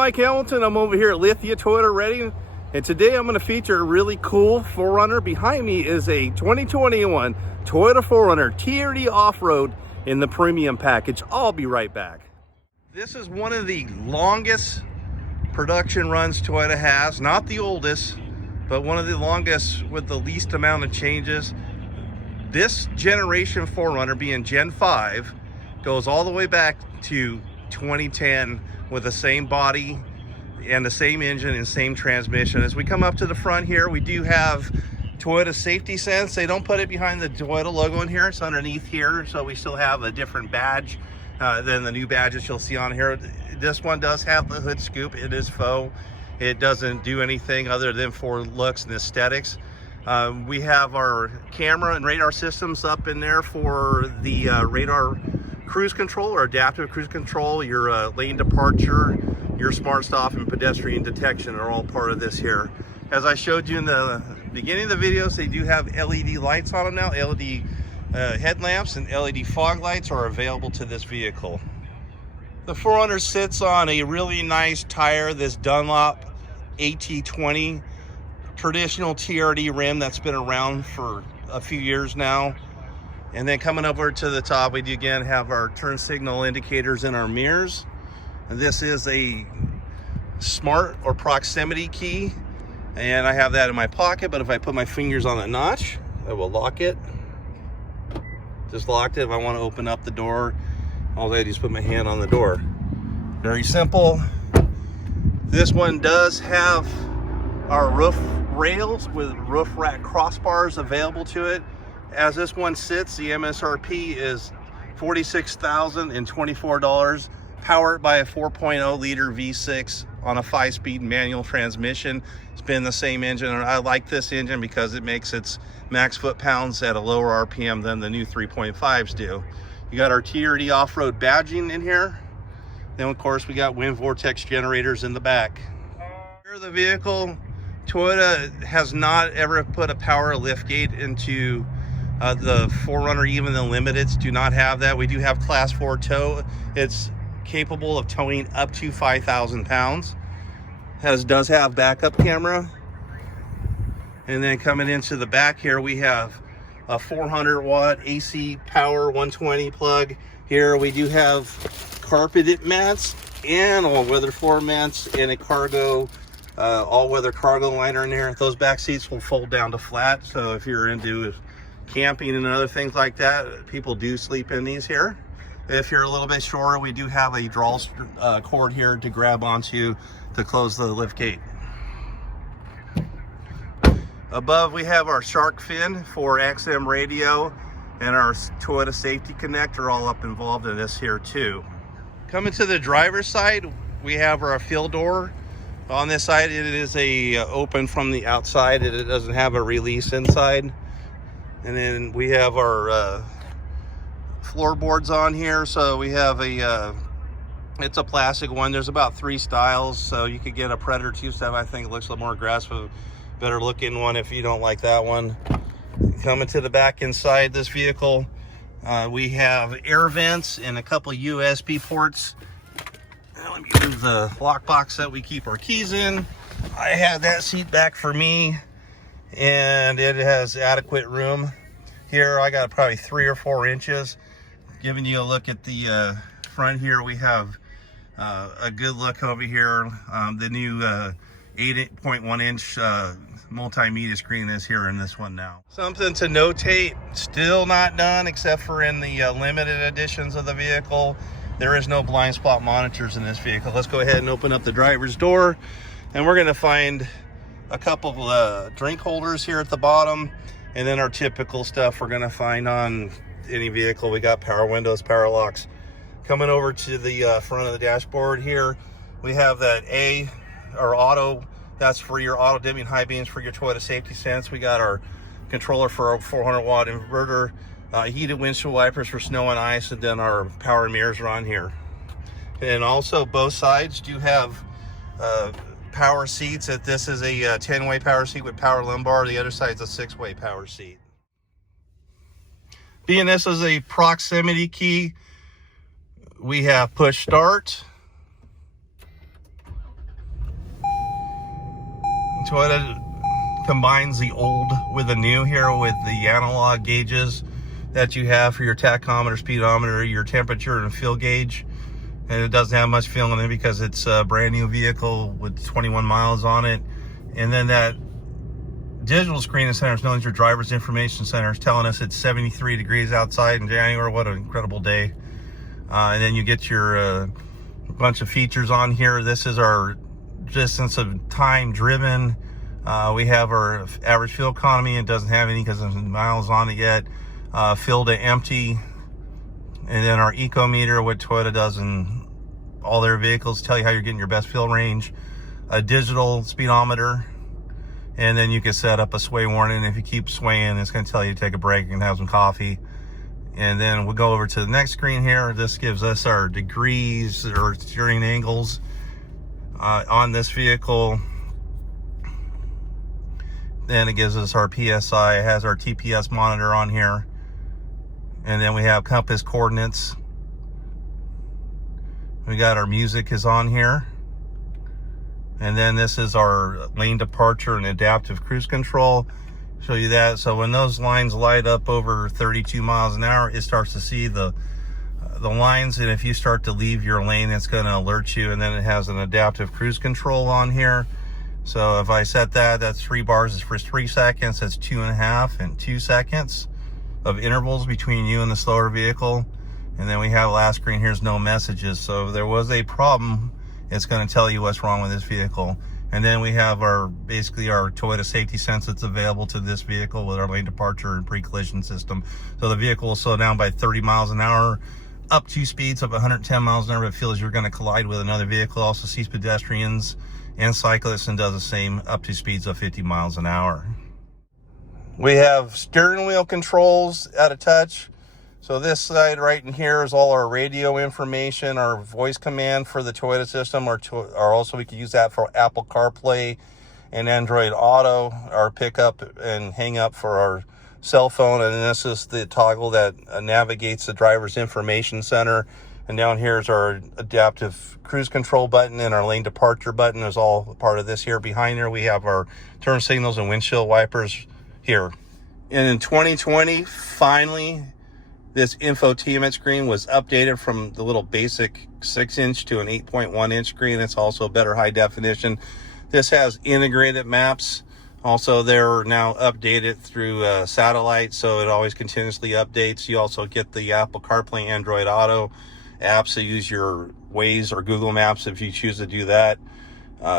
Mike Hamilton. I'm over here at Lithia Toyota Reading, and today I'm going to feature a really cool 4Runner. Behind me is a 2021 Toyota 4Runner TRD Off-Road in the premium package. I'll be right back. This is one of the longest production runs Toyota has, not the oldest, but one of the longest with the least amount of changes. This generation 4Runner, being Gen 5, goes all the way back to 2010 with the same body and the same engine and same transmission. As we come up to the front here, we do have Toyota safety sense. They don't put it behind the Toyota logo in here, it's underneath here, so we still have a different badge than the new badges you'll see on here. This one does have the hood scoop. It is faux. It doesn't do anything other than for looks and aesthetics. We have our camera and radar systems up in there for the radar cruise control or adaptive cruise control. Your lane departure, your smart stop, and pedestrian detection are all part of this here. As I showed you in the beginning of the videos, they do have LED lights on them now. LED headlamps and LED fog lights are available to this vehicle. The 4Runner sits on a really nice tire, this Dunlop AT20 traditional TRD rim that's been around for a few years now. And then coming over to the top, we do again have our turn signal indicators in our mirrors. And this is a smart or proximity key, and I have that in my pocket, but if I put my fingers on the notch, I will lock it. Just locked it. If I want to open up the door, all I do is put my hand on the door. Very simple. This one does have our roof rails with roof rack crossbars available to it. As this one sits, the MSRP is $46,024, powered by a 4.0 liter V6 on a 5-speed manual transmission. It's been the same engine, and I like this engine because it makes its max foot-pounds at a lower RPM than the new 3.5s do. You got our TRD off-road badging in here. Then of course we got wind vortex generators in the back. Here the vehicle, Toyota has not ever put a power liftgate into the 4Runner. Even the Limiteds do not have that. We do have class 4 tow. It's capable of towing up to 5,000 pounds. Does have backup camera. And then coming into the back here, we have a 400 watt AC power 120 plug. Here we do have carpeted mats and all weather floor mats and a cargo all-weather cargo liner in there. Those back seats will fold down to flat, so if you're into camping and other things like that, people do sleep in these here. If you're a little bit shorter, we do have a draw cord here to grab onto to close the lift gate. Above we have our shark fin for XM radio, and our Toyota safety connector all up involved in this here too. Coming to the driver's side, we have our fuel door. On this side, it is a open from the outside. It doesn't have a release inside. And then we have our floorboards on here. So we have a, it's a plastic one. There's about 3 styles. So you could get a Predator 2-step. I think it looks a little more aggressive, better looking one if you don't like that one. Coming to the back inside this vehicle, we have air vents and a couple USB ports. Now let me move the lockbox that we keep our keys in. I have that seat back for me, and it has adequate room. Here I got probably 3 or 4 inches. Giving you a look at the front here, we have a good look over here. The new 8.1 inch multimedia screen is here in this one now. Something to notate, still not done except for in the limited editions of the vehicle. There is no blind spot monitors in this vehicle. Let's go ahead and open up the driver's door, and we're going to find a couple drink holders here at the bottom, and then our typical stuff we're going to find on any vehicle. We got power windows, power locks. Coming over to the front of the dashboard here, we have that or auto. That's for your auto dimming high beams for your Toyota safety sense. We got our controller for our 400 watt inverter, heated windshield wipers for snow and ice, and then our power mirrors are on here. And also both sides do have power seats. That this is a 10-way power seat with power lumbar. The other side is a 6-way power seat. Being this is a proximity key, we have push start, Toyota combines the old with the new here with the analog gauges that you have for your tachometer, speedometer, your temperature and fuel gauge. And it doesn't have much fuel in it because it's a brand new vehicle with 21 miles on it. And then that digital screen in center is known as your driver's information center. It's telling us it's 73 degrees outside in January. What an incredible day. And then you get your bunch of features on here. This is our distance of time driven. We have our average fuel economy. It doesn't have any because there's miles on it yet. Fill to empty. And then our eco meter, what Toyota does in all their vehicles, tell you how you're getting your best fuel range. A digital speedometer. And then you can set up a sway warning. If you keep swaying, it's going to tell you to take a break and have some coffee. And then we'll go over to the next screen here. This gives us our degrees or steering angles on this vehicle. Then it gives us our PSI. It has our TPS monitor on here. And then we have compass coordinates. We got our music is on here. And then this is our lane departure and adaptive cruise control. Show you that. So when those lines light up over 32 miles an hour, it starts to see the lines. And if you start to leave your lane, it's going to alert you. And then it has an adaptive cruise control on here. So if I set that, that's 3 bars is for 3 seconds. That's 2.5 and 2 seconds of intervals between you and the slower vehicle. And then we have last screen here's no messages. So if there was a problem, it's going to tell you what's wrong with this vehicle. And then we have our basically our Toyota safety sense that's available to this vehicle with our lane departure and pre-collision system. So the vehicle will slow down by 30 miles an hour, up to speeds of 110 miles an hour if it feels you're going to collide with another vehicle. Also sees pedestrians and cyclists and does the same up to speeds of 50 miles an hour. We have steering wheel controls at a touch. So this side right in here is all our radio information, our voice command for the Toyota system, or also we could use that for Apple CarPlay and Android Auto, our pickup and hang up for our cell phone. And this is the toggle that navigates the driver's information center. And down here is our adaptive cruise control button and our lane departure button is all part of this here. Behind here we have our turn signals and windshield wipers here. And in 2020, finally, this infotainment screen was updated from the little basic 6-inch to an 8.1-inch screen. It's also better high definition. This has integrated maps. Also, they're now updated through satellite, so it always continuously updates. You also get the Apple CarPlay, Android Auto apps. So use your Waze or Google Maps if you choose to do that.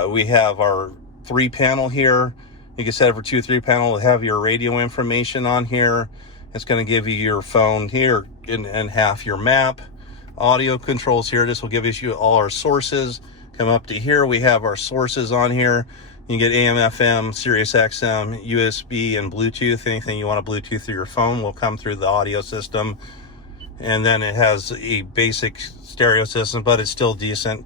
We have our 3-panel here. You can set it for 2 3-panel. Have your radio information on here. It's going to give you your phone here and half your map. Audio controls here. This will give you all our sources. Come up to here. We have our sources on here. You can get AM, FM, Sirius XM, USB, and Bluetooth. Anything you want to Bluetooth through your phone will come through the audio system. And then it has a basic stereo system, but it's still decent.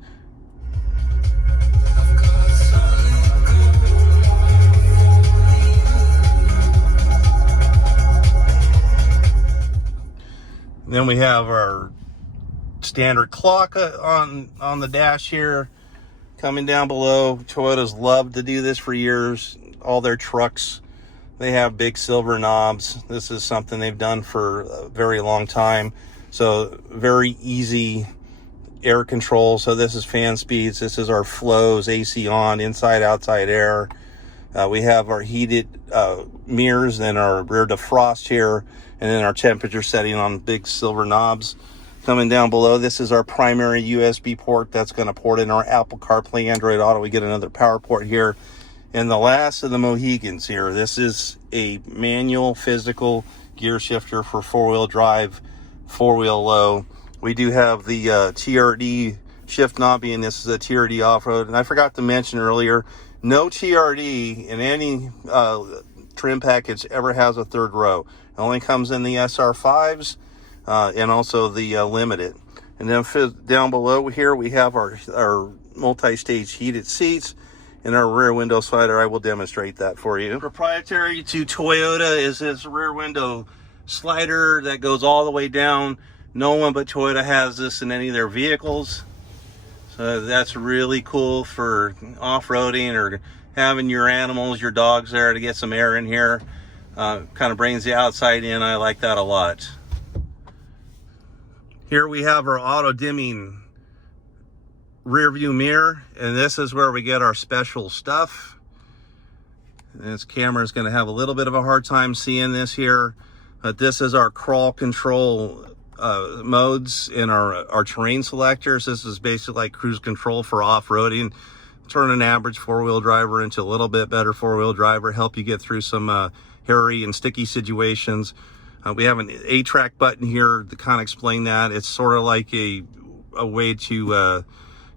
Then we have our standard clock on the dash here. Coming down below, Toyota's loved to do this for years. All their trucks, they have big silver knobs. This is something they've done for a very long time. So very easy air control. So this is fan speeds. This is our flows, AC on, inside, outside air. We have our heated mirrors and our rear defrost here. And then our temperature setting on big silver knobs. Coming down below, this is our primary USB port that's going to port in our Apple CarPlay, Android Auto. We get another power port here. And the last of the Mohegans here, this is a manual physical gear shifter for 4-wheel drive, 4-wheel low. We do have the TRD shift knob, and this is a TRD off-road. And I forgot to mention earlier, no TRD in any trim package ever has a third row. It only comes in the SR5s and also the Limited. And then down below here we have our multi-stage heated seats and our rear window slider. I will demonstrate that for you. Proprietary to Toyota is this rear window slider that goes all the way down. No one but Toyota has this in any of their vehicles. So that's really cool for off-roading or having your animals, your dogs there to get some air in here. Kind of brings the outside in. I like that a lot. Here we have our auto dimming rear view mirror, and this is where we get our special stuff. And this camera is going to have a little bit of a hard time seeing this here, but this is our crawl control modes in our terrain selectors. This is basically like cruise control for off-roading. Turn an average four-wheel driver into a little bit better four-wheel driver, help you get through some hairy and sticky situations. We have an 8-track button here to kind of explain that. It's sort of like a way to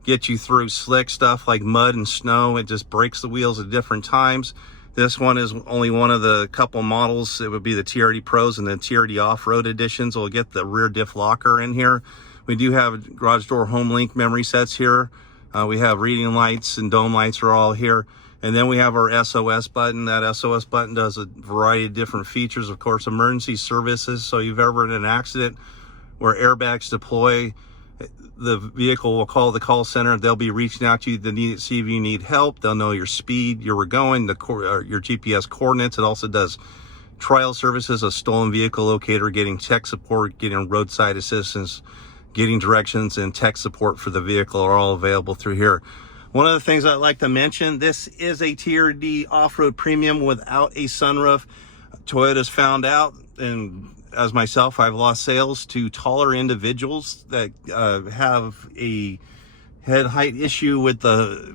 get you through slick stuff like mud and snow. It just breaks the wheels at different times. This one is only one of the couple models. It would be the TRD Pros and the TRD Off-Road editions. We'll get the rear diff locker in here. We do have garage door home link memory sets here. We have reading lights and dome lights are all here. And then we have our SOS button. That SOS button does a variety of different features. Of course, emergency services. So if you've ever in an accident where airbags deploy, the vehicle will call the call center. They'll be reaching out to you to see if you need help. They'll know your speed, your going, your GPS coordinates. It also does trial services, a stolen vehicle locator, getting tech support, getting roadside assistance, getting directions, and tech support for the vehicle are all available through here. One of the things I'd like to mention, this is a TRD off-road premium without a sunroof. Toyota's found out, and as myself, I've lost sales to taller individuals that have a head height issue with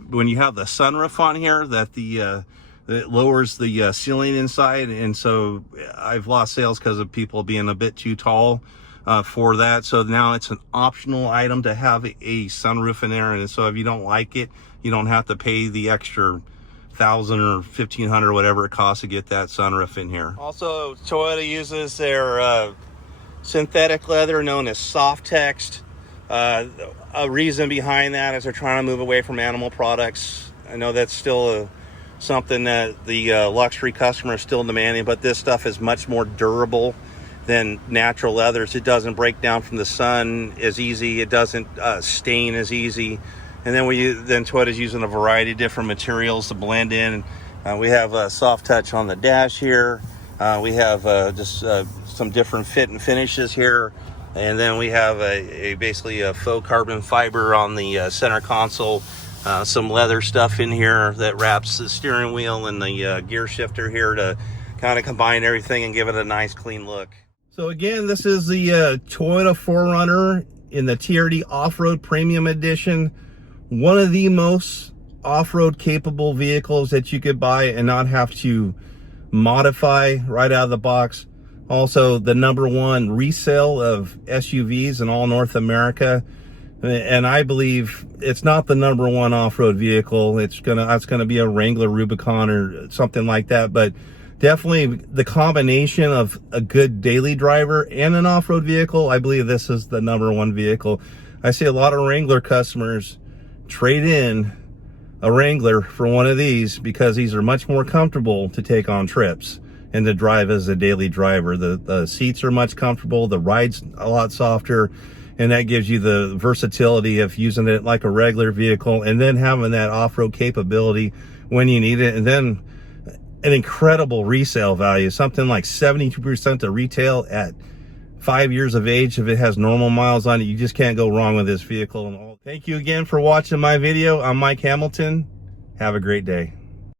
when you have the sunroof on here, that it lowers the ceiling inside, and so I've lost sales because of people being a bit too tall for that. So now it's an optional item to have a sunroof in there, and so if you don't like it, you don't have to pay the extra $1,000 or $1,500, whatever it costs to get that sunroof in here. Also, Toyota uses their synthetic leather known as Softex. A reason behind that is they're trying to move away from animal products. I know that's still something that the luxury customer is still demanding, but this stuff is much more durable than natural leathers. It doesn't break down from the sun as easy. It doesn't stain as easy. And then Toyota's using a variety of different materials to blend in. We have a soft touch on the dash here. We have just some different fit and finishes here. And then we have basically a faux carbon fiber on the center console. Some leather stuff in here that wraps the steering wheel and the gear shifter here to kind of combine everything and give it a nice clean look. So again, this is the Toyota 4Runner in the TRD Off-Road Premium Edition. One of the most off-road capable vehicles that you could buy and not have to modify right out of the box. Also the #1 resale of SUVs in all North America. And I believe it's not the #1 off-road vehicle. That's gonna be a Wrangler Rubicon or something like that, but definitely the combination of a good daily driver and an off-road vehicle, I believe this is the #1 vehicle. I see a lot of Wrangler customers trade in a Wrangler for one of these because these are much more comfortable to take on trips and to drive as a daily driver. The seats are much comfortable, the ride's a lot softer, and that gives you the versatility of using it like a regular vehicle and then having that off-road capability when you need it. And then an incredible resale value, something like 72% of retail at 5 years of age. If it has normal miles on it, you just can't go wrong with this vehicle. Thank you again for watching my video. I'm Mike Hamilton. Have a great day.